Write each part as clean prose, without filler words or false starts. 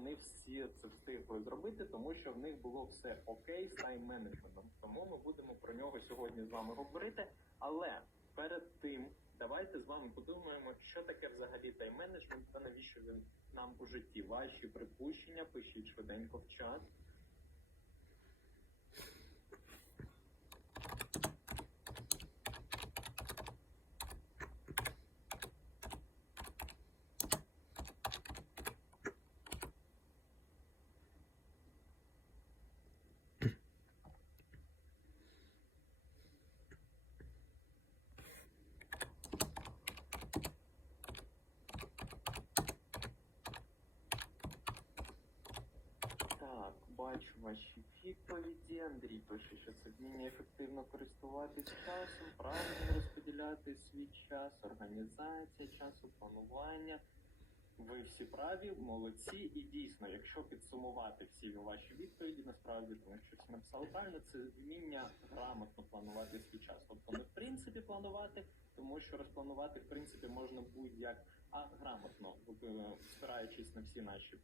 вони всі це встигли зробити, тому що в них було все окей з тайм-менеджментом. Тому ми будемо про нього сьогодні з вами говорити. Але перед тим давайте з вами подумаємо, що таке взагалі тайм-менеджмент та навіщо він нам у житті. Ваші припущення пишіть швиденько в чат. Так, бачу ваші відповіді. Андрій пише, що це вміння ефективно користуватись часом, правильно розподіляти свій час, організація часу, планування. Ви всі праві, молодці. І дійсно, якщо підсумувати всі ваші відповіді, насправді, тому що всі написали правильно, це вміння грамотно планувати свій час. Тобто не в принципі планувати, тому що розпланувати в принципі можна будь-як, а грамотно, спираючись на всі наші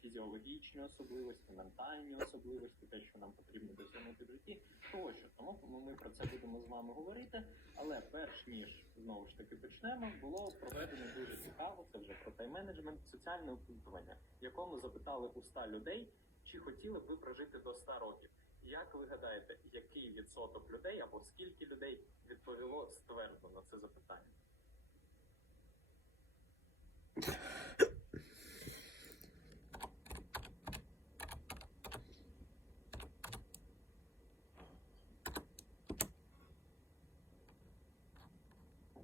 фізіологічні особливості, ментальні особливості, те, що нам потрібно досягнути в житті, тощо. Тому ми про це будемо з вами говорити. Але перш ніж знову ж таки почнемо, було проведено дуже цікаво, це вже про тайм-менеджмент, соціальне опитування, в якому запитали у 100 людей, чи хотіли б ви прожити до 100 років. Як ви гадаєте, який відсоток людей або скільки людей відповіло ствердно на це запитання?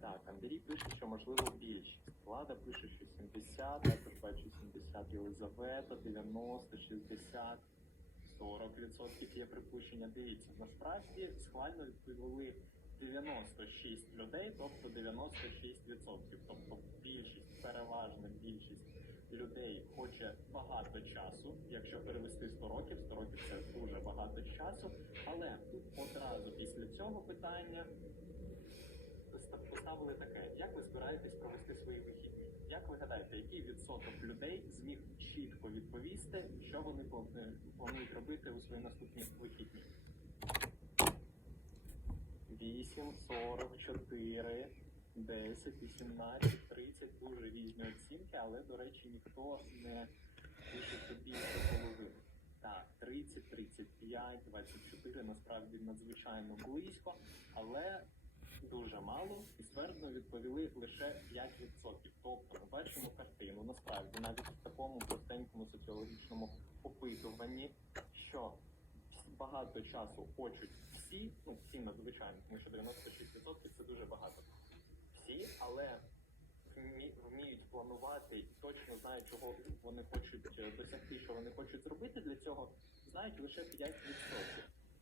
Так, Андрій пише, що можливо більшість. Влада пише, що 70, також бачу 70, Єлизавета, 90, 60, 40% є припущення. Дивіться, насправді схвально відповіли 96 людей, тобто 96%. Тобто більшість, переважна більшість людей хоче багато часу. Якщо перевести 100 років, 100 років це дуже багато часу. Але тут одразу після цього питання поставили таке: як ви збираєтесь провести свої вихідні? Як ви гадаєте, який відсоток людей зміг чітко відповісти, що вони планують робити у свої наступні вихідні? 8, 44, 10, 18, 30, дуже різні оцінки, але, до речі, ніхто не пише, що більше половини. Так, 30, 35, 24, насправді надзвичайно близько, але дуже мало, і ствердно відповіли лише 5%. Тобто ми бачимо картину, насправді, навіть в такому простенькому соціологічному опитуванні, що багато часу хочуть всі, всі надзвичайно, тому що 96% це дуже багато. Всі, але вміють планувати і точно знають, чого вони хочуть досягти, що вони хочуть зробити, для цього знають лише 5%.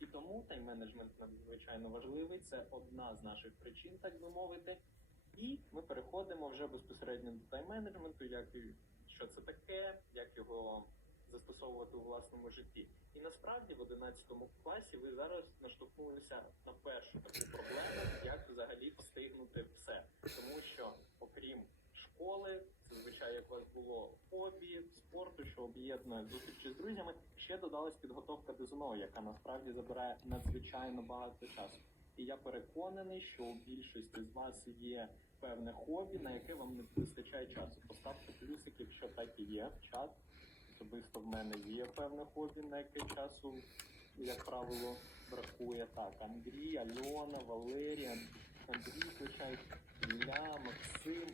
І тому тайм-менеджмент надзвичайно важливий, це одна з наших причин, так би мовити. І ми переходимо вже безпосередньо до тайм-менеджменту, що це таке, як його застосовувати у власному житті. І насправді в 11 класі ви зараз наштовхнулися на першу таку проблему, як взагалі встигнути все. Тому що, окрім школи, зазвичай як у вас було хобі, спорту, що об'єднує зустрічі з друзями, ще додалась підготовка до ЗНО, яка насправді забирає надзвичайно багато часу. І я переконаний, що у більшості з вас є певне хобі, на яке вам не вистачає часу. Поставте плюсик, якщо так і є, в чат. Особисто в мене є певне хобі, на яке часу, як правило, бракує. Так, Андрій, Альона, Валерія, Андрій пишуть, Ілля, Максим.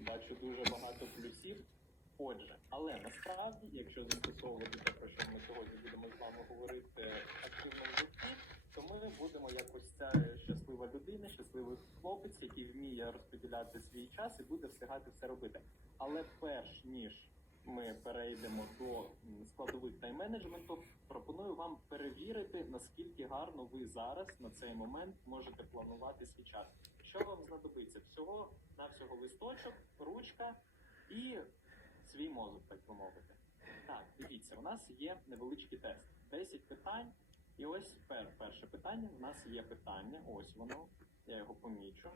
Бачу дуже багато плюсів. Отже, але насправді, якщо застосовувати те, про що ми сьогодні будемо з вами говорити в активному житті, то ми будемо якось ця щаслива людина, щасливий хлопець, який вміє розподіляти свій час і буде встигати все робити. Але перш ніж ми перейдемо до складових тайм-менеджменту, пропоную вам перевірити, наскільки гарно ви зараз, на цей момент, можете планувати свій час. Що вам знадобиться? Всього-навсього листочок, ручка і свій мозок, так би мовити. Так, дивіться, у нас є невеличкий тест. 10 питань. І ось перше питання. У нас є питання, ось воно, я його помічу.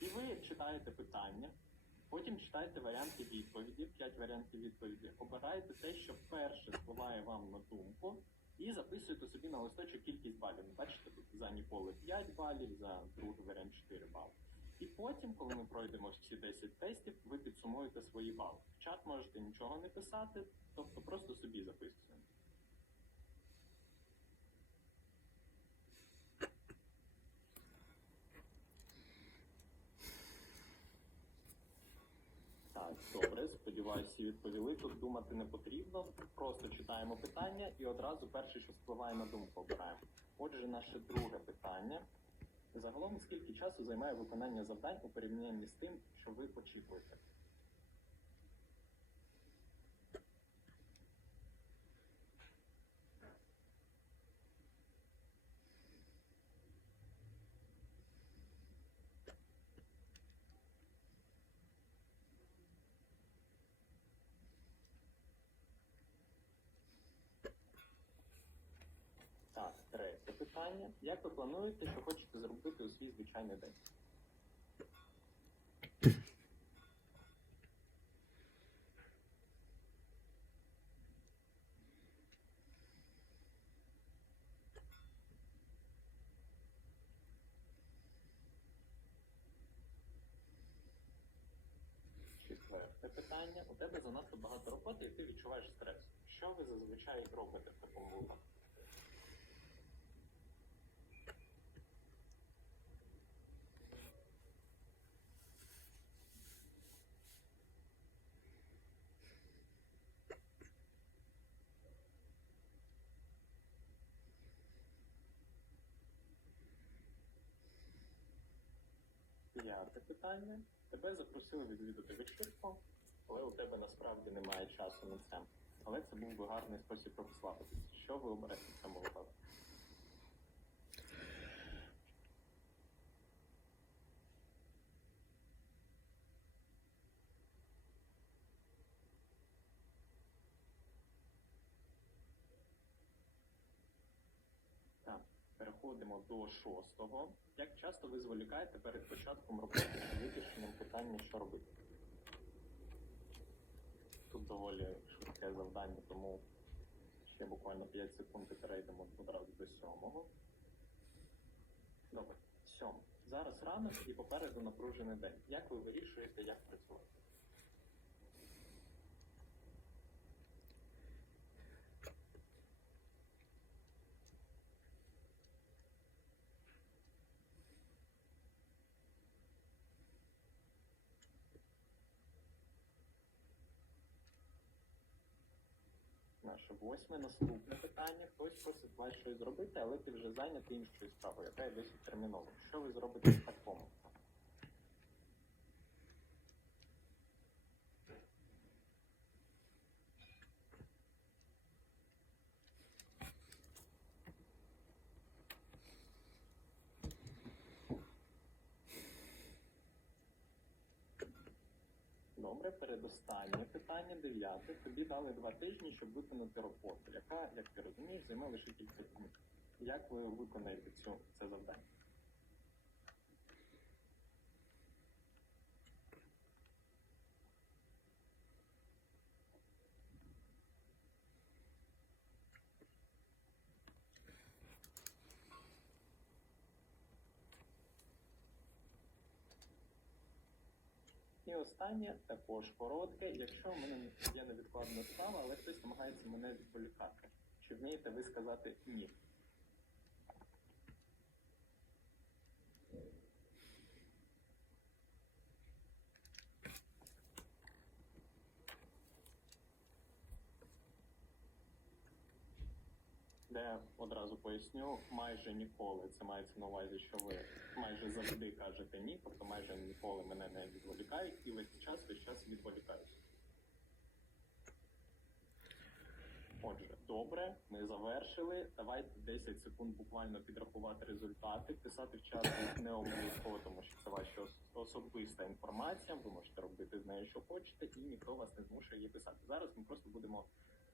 І ви читаєте питання, Потім читайте варіанти відповіді, 5 варіантів відповіді. Обирайте те, що перше спливає вам на думку, і записуєте собі на листочок кількість балів. Бачите, тут за Ніколи 5 балів, за другий варіант 4 бали. І потім, коли ми пройдемо всі 10 тестів, ви підсумуєте свої бали. В чат можете нічого не писати, тобто просто собі записуємо. Так, добре, сподіваюся, всі відповіли. Тут думати не потрібно, просто читаємо питання і одразу перше, що спливає на думку, обираємо. Отже, наше друге питання. Загалом, скільки часу займає виконання завдань у порівнянні з тим, що ви очікуєте? Так, третє питання. Як ви плануєте, що хочете зробити у свій звичайний день? Четверте питання. У тебе занадто багато роботи і ти відчуваєш стрес. Що ви зазвичай робите в такому випадку? П'яте питання. Тебе запросили відвідати вечірку, але у тебе насправді немає часу на це. Але це був би гарний спосіб розслабитися. Що ви оберете в цьому випадку? Так, переходимо до шостого. Як часто ви зволікаєте перед початком роботи з вирішенням питання, що робити? Тут доволі швидке завдання, тому ще буквально 5 секунд і перейдемо одразу до сьомого. Добре, сьомий. Зараз ранок і попереду напружений день. Як ви вирішуєте, як працювати? Наше восьме, наступне питання. Хтось просить вас щось зробити, але ти вже зайнятий іншою справою, яка є досить терміново. Що ви зробите в такому? Добре, передостаннє питання, дев'яте. Тобі дали 2 тижні, щоб виконати роботу, яка, як ти розумієш, займе лише кілька днів. Як ви виконаєте це завдання? І останнє, також коротке. Якщо в мене є невідкладна справа, але хтось намагається мене відволікати, чи вмієте ви сказати «ні»? Де одразу поясню, майже ніколи. Це мається на увазі, що ви майже завжди кажете ні, тобто майже ніколи мене не відволікають і весь час відволікають. Отже, добре, ми завершили. Давайте 10 секунд буквально підрахувати результати. Писати в чат не обов'язково, тому що це ваша особиста інформація. Ви можете робити з нею, що хочете, і ніхто вас не змушує її писати. Зараз ми просто будемо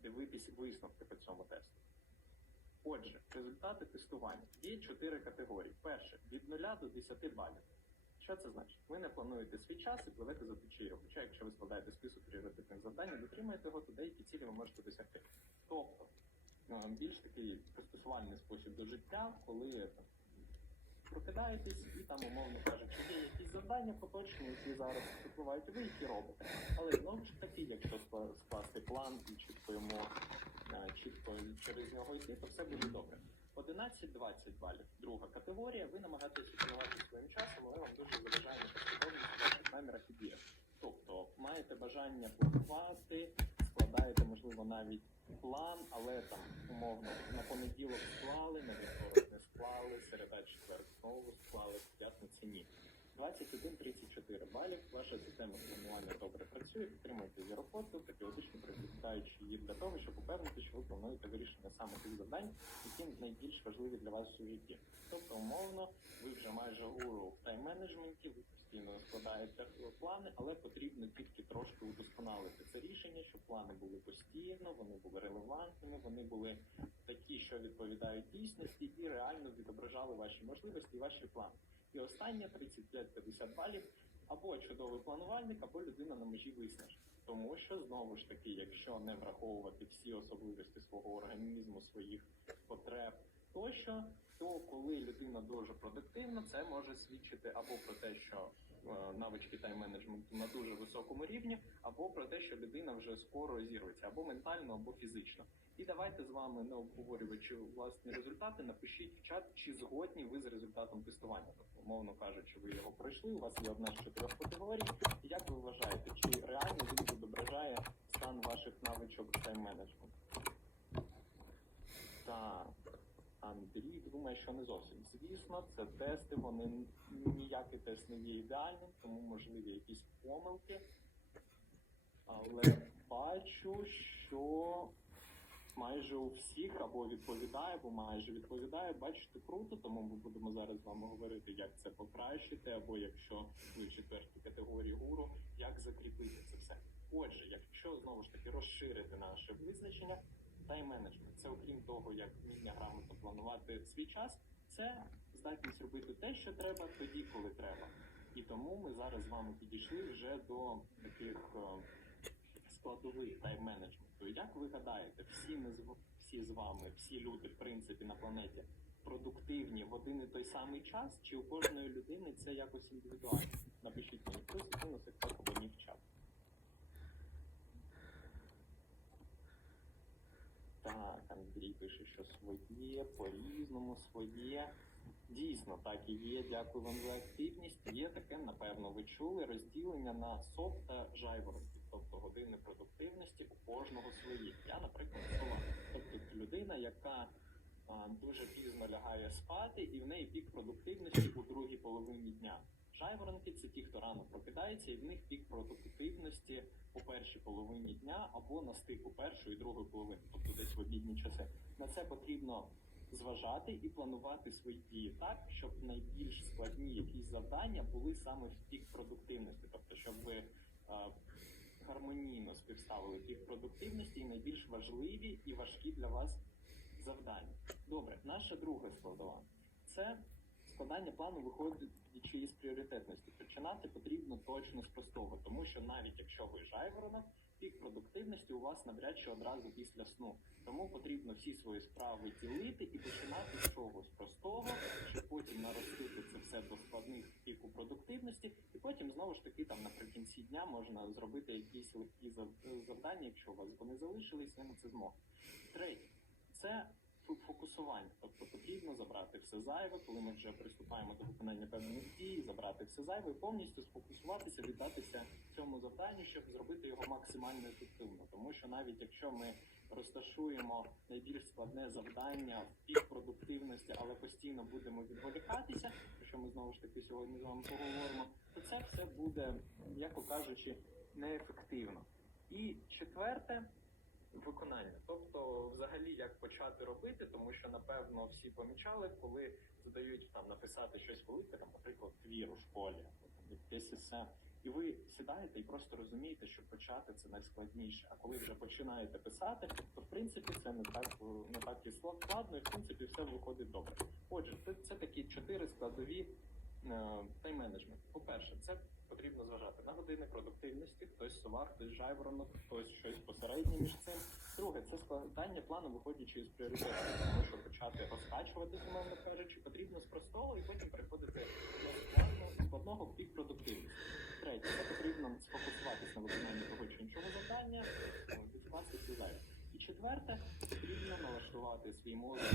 дивитись висновки по цьому тесту. Отже, результати тестування. Є 4 категорії. Перше, від 0 до 10 балів. Що це значить? Ви не плануєте свій час і пливете за течією. Хоча, якщо ви складаєте список пріоритетних завдань і дотримуєте його, то деякі цілі ви можете досягти. Тобто, більш такий пристосувальний спосіб до життя, коли прокидаєтесь і там, умовно кажучи, є якісь завдання поточні, які зараз випливають, ви їх і робите. Але знову ж таки, якщо скласти план і чітко через нього йти, то все буде добре. 11-20 балів. Друга категорія. Ви намагаєтеся планувати своїм часом, але вам дуже заважає непослідовність в ваших намірах і діях. Тобто, маєте бажання планувати, складаєте, можливо, навіть план, але там, умовно, на понеділок склали, на вівторок не склали, середа, четвер знову склали, в п'ятниці ні. 21-34 балів. Ваша система планування добре працює, підтримуєте її роботу, періодично прикладаючи її для того, щоб упевнити, що ви плануєте вирішення саме тих завдань, які найбільш важливі для вас у житті. Тобто, умовно, ви вже майже гуру в тайм-менеджменті, ви постійно складаєте плани, але потрібно тільки трошки удосконалити це рішення, щоб плани були постійно, вони були релевантними, вони були такі, що відповідають дійсності і реально відображали ваші можливості і ваші плани. І останнє 35-50 балів або чудовий планувальник, або людина на межі виснаження. Тому що, знову ж таки, якщо не враховувати всі особливості свого організму, своїх потреб тощо, то коли людина дуже продуктивна, це може свідчити або про те, що навички тайм-менеджменту на дуже високому рівні, або про те, що людина вже скоро зірветься, або ментально, або фізично. І давайте з вами, не обговорюючи власні результати, напишіть в чат, чи згодні ви з результатом тестування. Тобто, умовно кажучи, ви його пройшли, у вас є одна з 4 категорій. Як ви вважаєте, чи реально він відображає стан ваших навичок тайм-менеджменту? Так, Андрій думає, що не зовсім. Звісно, це тести, вони ніякий тест не є ідеальним, тому можливі якісь помилки. Але бачу, що майже у всіх або відповідає, або майже відповідає. Бачите, круто, тому ми будемо зараз з вами говорити, як це покращити, або якщо ви в 4-й категорії гуру, як закріпити це все. Отже, якщо, знову ж таки, розширити наше визначення, тайм-менеджмент – це, окрім того, як вміння грамотно планувати свій час, це здатність робити те, що треба, тоді, коли треба. І тому ми зараз з вами підійшли вже до таких складових тайм-менеджменту. Як ви гадаєте, всі з вами, всі люди, в принципі, на планеті продуктивні в один і той самий час, чи у кожної людини це якось індивідуально? Напишіть мені плюс, мінус, як так, або ні в чат. Так, Андрій пише, що своє, по-різному своє. Дійсно, так і є. Дякую вам за активність. Є таке, напевно, ви чули, розділення на СОП та жайворонки, тобто години продуктивності у кожного свої. Я, наприклад, сова. Тобто людина, яка дуже пізно лягає спати, і в неї пік продуктивності у другій половині дня. Жайворонки – це ті, хто рано прокидається, і в них пік продуктивності у першій половині дня або на стику першої і другої половини, тобто десь в обідні часи. На це потрібно зважати і планувати свої дії так, щоб найбільш складні якісь завдання були саме в пік продуктивності, тобто щоб ви гармонійно співставили пік продуктивності і найбільш важливі і важкі для вас завдання. Добре, наша друга складова – це складання плану виходячи із пріоритетності. Починати потрібно точно з простого, тому що навіть якщо ви жайворонок, пік продуктивності у вас навряд чи одразу після сну. Тому потрібно всі свої справи ділити і починати з чогось простого, щоб потім наростити це все до складних піку продуктивності, і потім знову ж таки там наприкінці дня можна зробити якісь легкі завдання, якщо у вас вони залишились, ви на це зможете. Третє – це фокусування, тобто потрібно забрати все зайве, коли ми вже приступаємо до виконання певних дій, забрати все зайве, повністю сфокусуватися, віддатися цьому завданню, щоб зробити його максимально ефективно. Тому що навіть якщо ми розташуємо найбільш складне завдання в пік продуктивності, але постійно будемо відволікатися, про що ми знову ж таки сьогодні з вами поговоримо, то це все буде, м'яко кажучи, неефективно. І четверте – виконання. Тобто, взагалі, як почати робити, тому що, напевно, всі помічали, коли задають там написати щось велике, там, наприклад, твір у школі, якесь есе, і ви сідаєте і просто розумієте, що почати це найскладніше. А коли вже починаєте писати, то, в принципі, це не так і складно, і, в принципі, все виходить добре. Отже, це такі 4 складові Тайм-менеджмент. По-перше, це потрібно зважати на години продуктивності, хтось сова, хтось жайворонок, хтось щось посереднє між цим. Друге, це складання плану, виходячи із пріоритетів, тому що почати розкачувати, умовно кажучи, потрібно з простого і потім переходити до складного в бік продуктивності. Третє, це потрібно сфокусуватися на виконанні того чи іншого завдання, відкласти ці зайве. І четверте, потрібно налаштувати свій мозок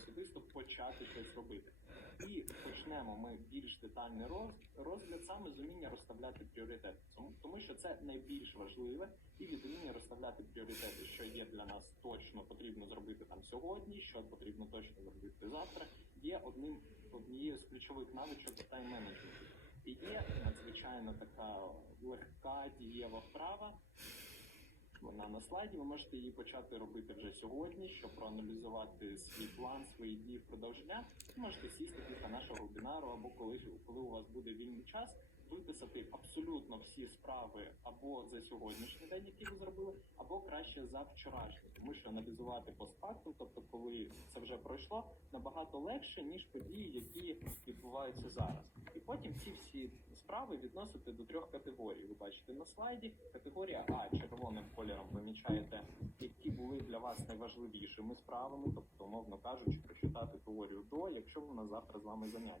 особисто почати щось робити. І почнемо ми більш детальний розгляд саме з уміння розставляти пріоритети. Тому що це найбільш важливе, і від уміння розставляти пріоритети, що є для нас точно потрібно зробити там сьогодні, що потрібно точно зробити завтра, є однією з ключових навичок тайм-менеджменту. І є надзвичайно така легка, дієва вправа. Вона на слайді, ви можете її почати робити вже сьогодні, щоб проаналізувати свій план, свої дії впродовж дня. Ви можете сісти після нашого вебінару або коли у вас буде вільний час, виписати абсолютно всі справи або за сьогоднішній день, які ви зробили, або краще за вчорашній. Тому що аналізувати постфактум, тобто коли це вже пройшло, набагато легше, ніж події, які відбуваються зараз. І потім ці всі справи відносити до 3 категорій. Ви бачите на слайді. Категорія А червоним кольором помічаєте, які були для вас найважливішими справами, тобто, умовно кажучи, прочитати теорію до, якщо у нас завтра з вами заняття.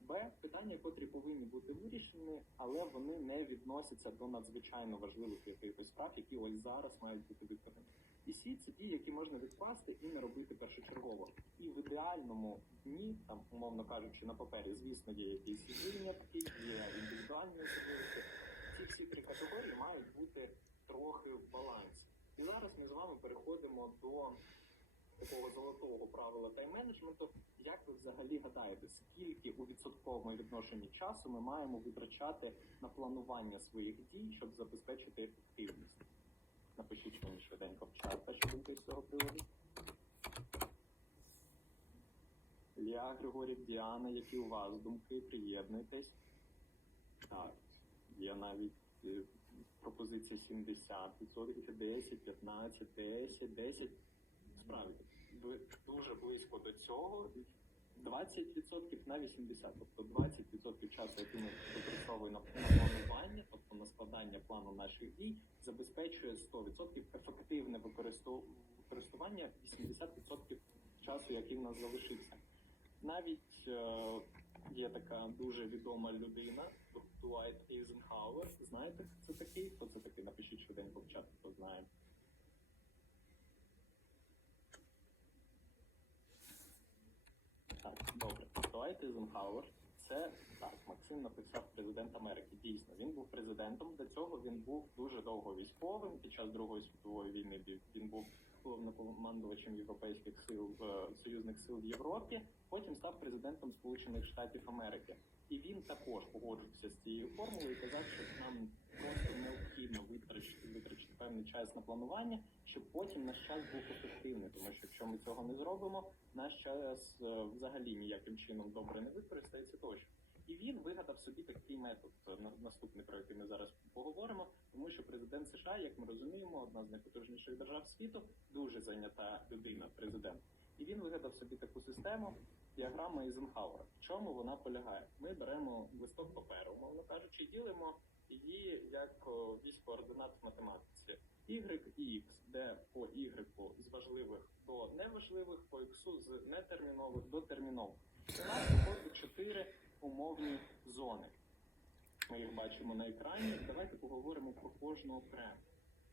Б. Питання, котрі повинні бути вирішені, але вони не відносяться до надзвичайно важливих якихось справ, які ось зараз мають бути виконані. І С. Це ті, які можна відкласти і не робити першочергово. І в ідеальному дні, там, умовно кажучи, на папері, звісно, є якісь винятки, є індивідуальні особливості. Ці всі 3 категорії мають бути трохи в балансі. І зараз ми з вами переходимо до такого золотого правила тайм-менеджменту. Як ви взагалі гадаєте, скільки у відсотковому відношенні часу ми маємо витрачати на планування своїх дій, щоб забезпечити ефективність? Напишіть мені швиденько в чат, що думки з цього приводу. Лія, Григорій, Діана, які у вас думки? Приєднуйтесь. Так, є навіть пропозиція 70%, 10, 15, 10. Справді, дуже близько до цього. 20% на 80%. Тобто 20% часу, який ми використовуємо на планування, тобто на складання плану наших дій, забезпечує 100% ефективне використання 80% часу, який в нас залишився. Навіть є така дуже відома людина, Дуайт Ейзенхауер. Знаєте, хто це такий? Хто це такий? Напишіть швиденько в чат, хто знає. Так, добре. Дуайт Ейзенхауер – це, так, Максим написав президент Америки. Дійсно, він був президентом. До цього він був дуже довго військовим. Під час Другої світової війни він був головнокомандувачем європейських сил, союзних сил в Європі. Потім став президентом Сполучених Штатів Америки. І він також погоджувався з цією формулою і казав, що нам просто необхідно витрачити певний час на планування, щоб потім наш час був ефективний. Тому що якщо ми цього не зробимо, наш час взагалі ніяким чином добре не використається тощо. І він вигадав собі такий метод, наступний, про який ми зараз поговоримо, тому що президент США, як ми розуміємо, одна з найпотужніших держав світу, дуже зайнята людина, президент. І він вигадав собі таку систему, діаграма Ейзенхауера. В чому вона полягає? Ми беремо листок паперу, умовно кажучи, ділимо її як вісь координат в математиці. Y і X, де по Y з важливих до неважливих, по X з нетермінових до термінових. У нас виходить 4 умовні зони. Ми їх бачимо на екрані. Давайте поговоримо про кожну окремо.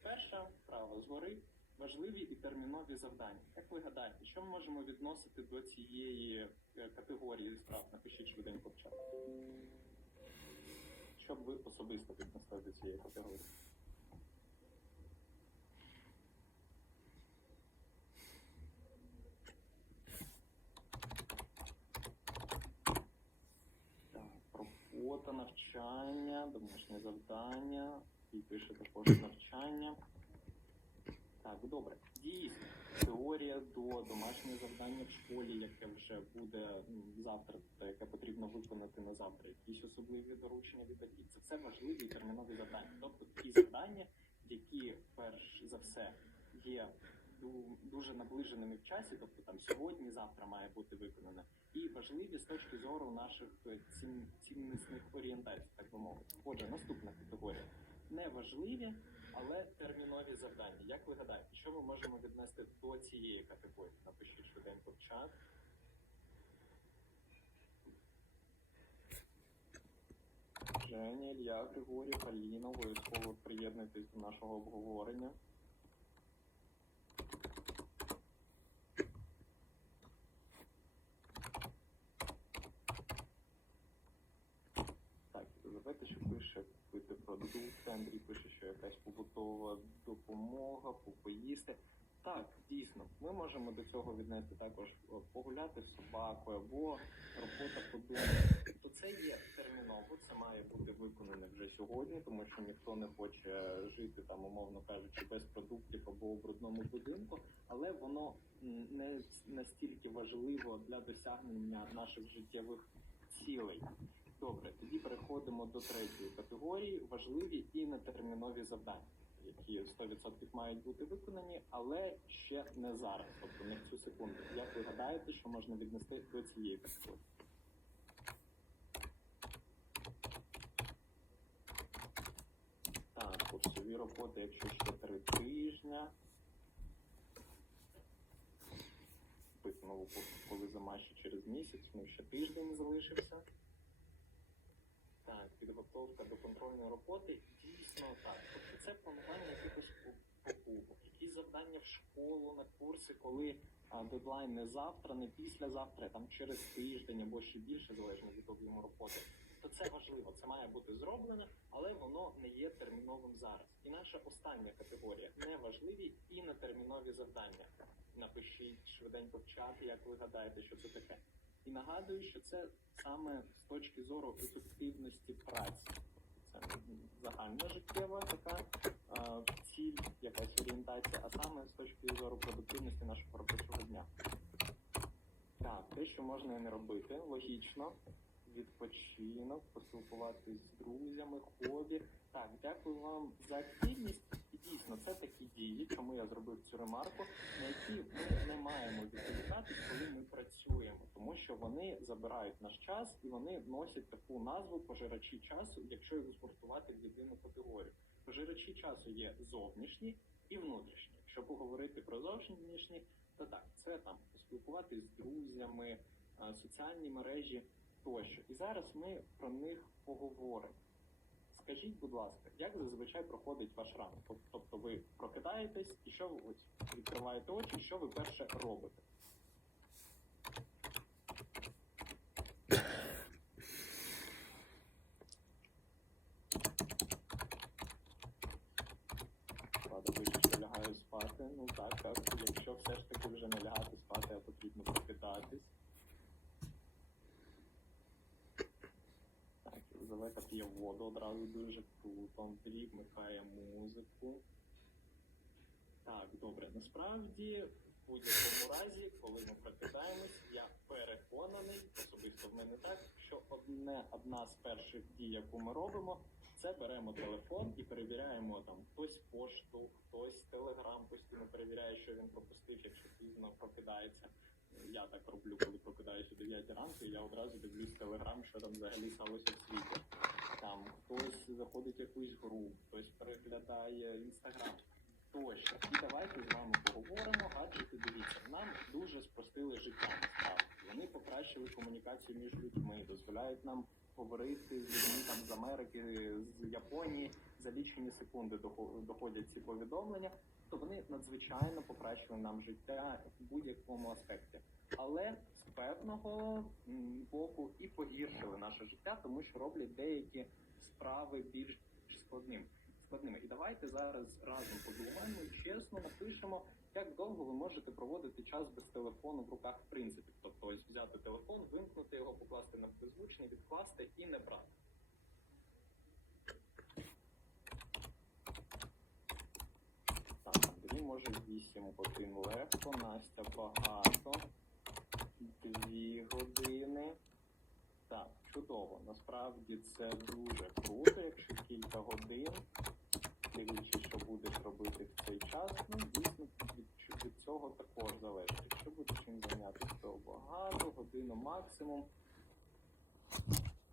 Перша, справа згори, важливі і термінові завдання. Як ви гадаєте, що ми можемо відносити до цієї категорії справ? Напишіть швиденько в чат. Що б ви особисто віднесли до цієї категорії? Робота, навчання, домашнє завдання, і пише також навчання. Так, добре. Дійсно, теорія до домашнього завдання в школі, яке вже буде завтра, яке потрібно виконати на завтра, якісь особливі доручення від батьків. Це все важливі і термінові завдання. Тобто ті завдання, які, перш за все, є дуже наближеними в часі, тобто там сьогодні-завтра має бути виконано, і важливі з точки зору наших ціннісних орієнтацій, так би мовити. Отже, наступна категорія. Неважливі, але термінові завдання. Як ви гадаєте, що ми можемо віднести до цієї категорії? Напишіть швиденько в чат. Женя, Ілля, Григорій, Аліна, обов'язково приєднуйтесь до нашого обговорення. Так, Єлизавета ще пише купити продукти, Андрій пише, що якась побутова допомога, поїсти. Так, дійсно, ми можемо до цього віднести також погуляти з собакою або робота по дому. То це є терміново, це має бути виконане вже сьогодні, тому що ніхто не хоче жити там, умовно кажучи, без продуктів або у брудному будинку, але воно не настільки важливо для досягнення наших життєвих цілей. Добре, тоді переходимо до третьої категорії – важливі і нетермінові завдання, які 100% мають бути виконані, але ще не зараз, тобто не в цю секунду. Як ви гадаєте, що можна віднести до цієї категорії? Так, курсові роботи, якщо ще 3 тижня. Пити нову курсу, коли замащу через місяць, ну ще тиждень залишився. Так, підготовка до контрольної роботи, дійсно так. Тобто це планування якихось покупок, якісь завдання в школу, на курси, коли дедлайн не завтра, не післязавтра, там через тиждень або ще більше, залежно від об'єму роботи. То це важливо, це має бути зроблено, але воно не є терміновим зараз. І наша остання категорія – неважливі і нетермінові завдання. Напишіть швиденько в чат, як ви гадаєте, що це таке. І нагадую, що це саме з точки зору ефективності праці. Це загальна життєва така ціль, якась орієнтація, а саме з точки зору продуктивності нашого робочого дня. Так, те, що можна і не робити, логічно. Відпочинок, поспілкуватись з друзями, хобі. Так, дякую вам за активність. І дійсно, це такі дії, чому я зробив цю ремарку, на які ми не маємо відволікатись, коли ми працюємо. Тому що вони забирають наш час і вони носять таку назву пожирачі часу, якщо їх згуртувати в єдину категорію. Пожирачі часу є зовнішні і внутрішні. Якщо поговорити про зовнішні, то так, це там поспілкуватись з друзями, соціальні мережі тощо. І зараз ми про них поговоримо. Скажіть, будь ласка, як зазвичай проходить ваш ранок? Тобто ви прокидаєтесь і що ви ось відкриваєте очі, що ви перше робите? Рада пише, що лягаю спати. Ну так, якщо все ж таки вже не лягати спати, а потрібно прокидатись. Єлизавета п'є воду одразу дуже круто, Андрій вмикає музику. Так, добре, насправді, в будь-якому разі, коли ми прокидаємось, я переконаний, особисто в мене так, що одна з перших дій, яку ми робимо, це беремо телефон і перевіряємо там хтось пошту, хтось телеграм постійно перевіряє, що він пропустив, якщо пізно прокидається. Я так роблю, коли прокидаюся о 9 ранку, і я одразу дивлюсь телеграм, що там взагалі сталося в світі. Там хтось заходить в якусь гру, хтось переглядає інстаграм, тощо. І давайте з вами поговоримо, гаджети, дивіться, нам дуже спростили життя насправді. Вони покращили комунікацію між людьми, дозволяють нам говорити з людьми там з Америки, з Японії, за лічені секунди доходять ці повідомлення. То вони надзвичайно покращили нам життя в будь-якому аспекті. Але з певного боку і погіршили наше життя, тому що роблять деякі справи більш складними. І давайте зараз разом подумаємо і чесно напишемо, як довго ви можете проводити час без телефону в руках в принципі. Тобто ось взяти телефон, вимкнути його, покласти на беззвучний, відкласти і не брати. Андрій може 8 годин легко, Настя багато, 2 години. Так, чудово. Насправді це дуже круто, якщо кілька годин, дивлячись, що будеш робити в цей час, ну, дійсно, від максимум.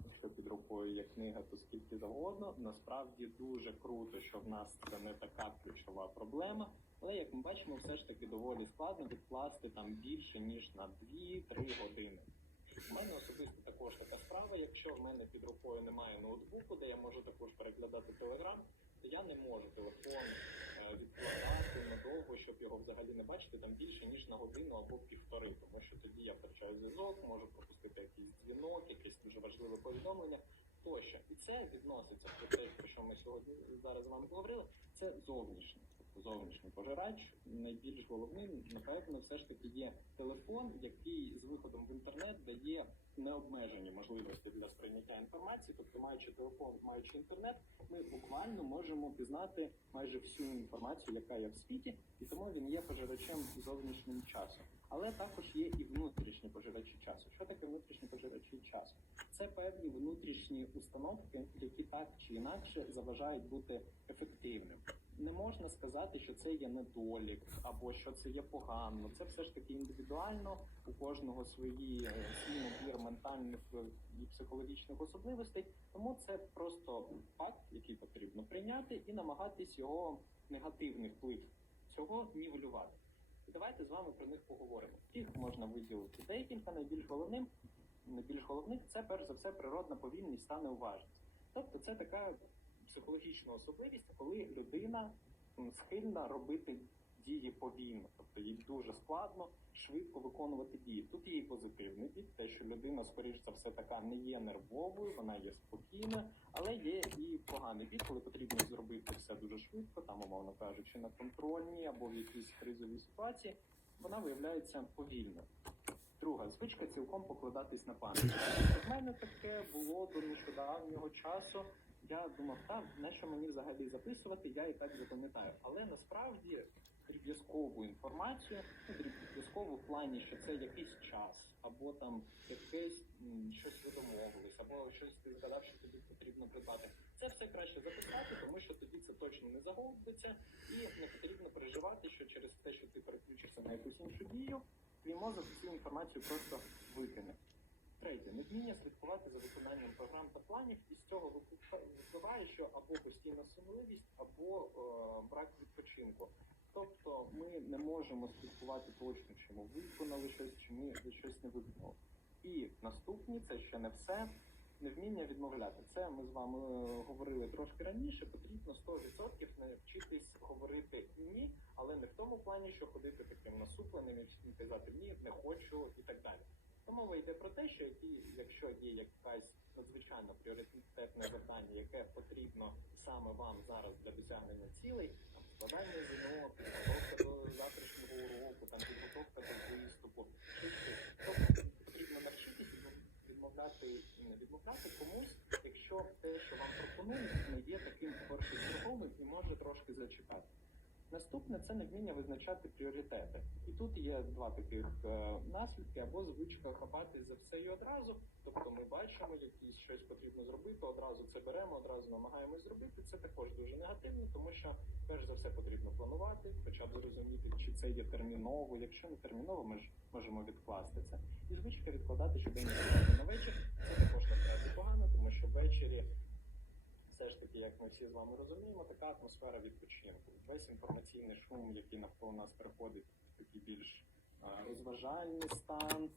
Якщо під рукою є книга, то скільки завгодно. Насправді дуже круто, що в нас це не така ключова проблема. Але, як ми бачимо, все ж таки доволі складно відкласти там більше, ніж на 2-3 години. У мене особисто також така справа, якщо в мене під рукою немає ноутбуку, де я можу також переглядати Telegram, то я не можу телефон відкладати надовго, щоб його взагалі не бачити там більше, ніж на годину або півтори, тому що тоді я втрачаю зв'язок, можу пропустити якийсь дзвінок, якесь дуже важливе повідомлення тощо. І це відноситься до те, про що ми сьогодні зараз з вами говорили, це зовнішнє. Зовнішній пожирач. Найбільш головним, напевно, все ж таки є телефон, який з виходом в інтернет дає необмежені можливості для сприйняття інформації. Тобто, маючи телефон, маючи інтернет, ми буквально можемо пізнати майже всю інформацію, яка є в світі, і тому він є пожирачем зовнішнім часу. Але також є і внутрішні пожирачі часу. Що таке внутрішні пожирачі часу? Це певні внутрішні установки, які так чи інакше заважають бути ефективним. Не можна сказати, що це є недолік, або що це є погано. Це все ж таки індивідуально, у кожного свій набір ментальних і психологічних особливостей. Тому це просто факт, який потрібно прийняти і намагатись його негативний вплив цього нівелювати. І давайте з вами про них поговоримо. Їх можна виділити декілька. Найбільш головних – це, перш за все, природна повільність та неуважність. Тобто це така психологічна особливість, коли людина схильна робити дії повільно. Тобто їй дуже складно швидко виконувати дії. Тут є і позитивний бік, те, що людина, скоріш за все, така не є нервовою, вона є спокійна, але є і поганий бік, коли потрібно зробити все дуже швидко, там, умовно кажучи, на контрольній або в якійсь кризовій ситуації, вона виявляється повільною. Друга звичка – цілком покладатись на пам'ять. У мене таке було до нещодавнього часу. Я думав, що мені взагалі записувати, я і так запам'ятаю. Але насправді дріб'язкову інформацію, дріб'язкову в плані, що це якийсь час, або там якесь щось ви домовились, або щось ти згадав, що тобі потрібно придбати. Це все краще записати, тому що тоді це точно не загубиться, і не потрібно переживати, що через те, що ти переключишся на якусь іншу дію, твій мозок цю інформацію просто викине. Третє. Невміння слідкувати за виконанням програм та планів, і з цього випливає, що або постійна сумливість, або брак відпочинку. Тобто ми не можемо слідкувати точно, чи ми виконали щось, чи ми щось не виконали. І наступні, це ще не все, невміння відмовляти. Це ми з вами говорили трошки раніше, потрібно 100% навчитись говорити «ні», але не в тому плані, що ходити таким насупленим і казати «ні, не хочу» і так далі. Мова йде про те, що якщо є якась надзвичайно пріоритетне завдання, яке потрібно саме вам зараз для досягнення цілей, там, складання ЗНО, підготовка до завтрашнього уроку, там, підготовка до виступу, тобто потрібно навчитися відмовляти комусь, якщо те, що вам пропонують, не є таким першочерговим і може трошки зачекати. Наступне – це невміння визначати пріоритети. І тут є два таких наслідки, або звичка хапатись за все і одразу. Тобто ми бачимо, щось потрібно зробити, одразу це беремо, одразу намагаємось зробити. Це також дуже негативно, тому що, перш за все, потрібно планувати, хоча б зрозуміти, чи це є терміново. Якщо не терміново, ми ж можемо відкласти це. І звичка відкладати щоденні справи на вечір. Це також насправді погано, тому що ввечері все ж таки, як ми всі з вами розуміємо, така атмосфера відпочинку. Весь інформаційний шум, який навколо нас приходить, такий більш розважальний стан,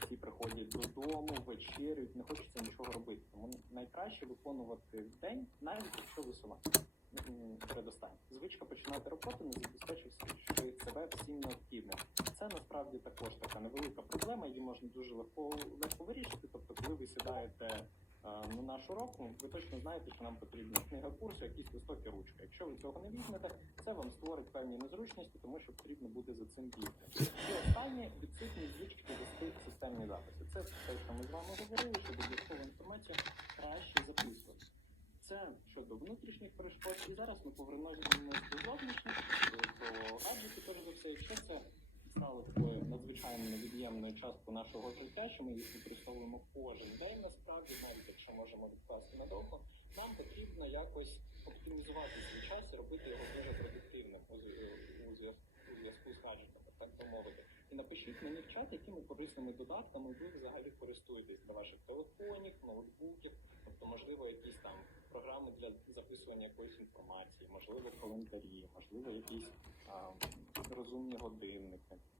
всі приходять додому, вечерюють, не хочеться нічого робити. Тому найкраще виконувати в день, навіть якщо ви сама передостанні. Звичка починати роботу, не забезпечивши себе всім необхідним. Це насправді також така невелика проблема, її можна дуже легко вирішити. Тобто, коли ви сідаєте на наш урок, ви точно знаєте, що нам потрібна книга курсу, якісь листок і ручка. Якщо ви цього не візьмете, це вам створить певні незручності, тому що потрібно буде за цим бігти. І останнє – відсутність звички вести системні записи. Це все, що ми з вами говорили, що додаткову інформацію краще записувати. Це щодо внутрішніх перешкод. І зараз ми повернемося до зовнішніх, до гаджетів, перш за все, якщо це стало такою надзвичайно невід'ємною часткою нашого життя, що ми їх використовуємо кожен день, насправді, навіть якщо можемо відкласти надовго, нам потрібно якось оптимізувати свій час і робити його дуже продуктивним у зв'язку з гаджетами, так би мовити. і напишіть мені в чат, якими корисними додатками ви взагалі користуєтесь для ваших телефонів, ноутбуків, тобто, можливо, якісь там програми для записування якоїсь інформації, можливо, календарі, можливо, якісь розумні годинники.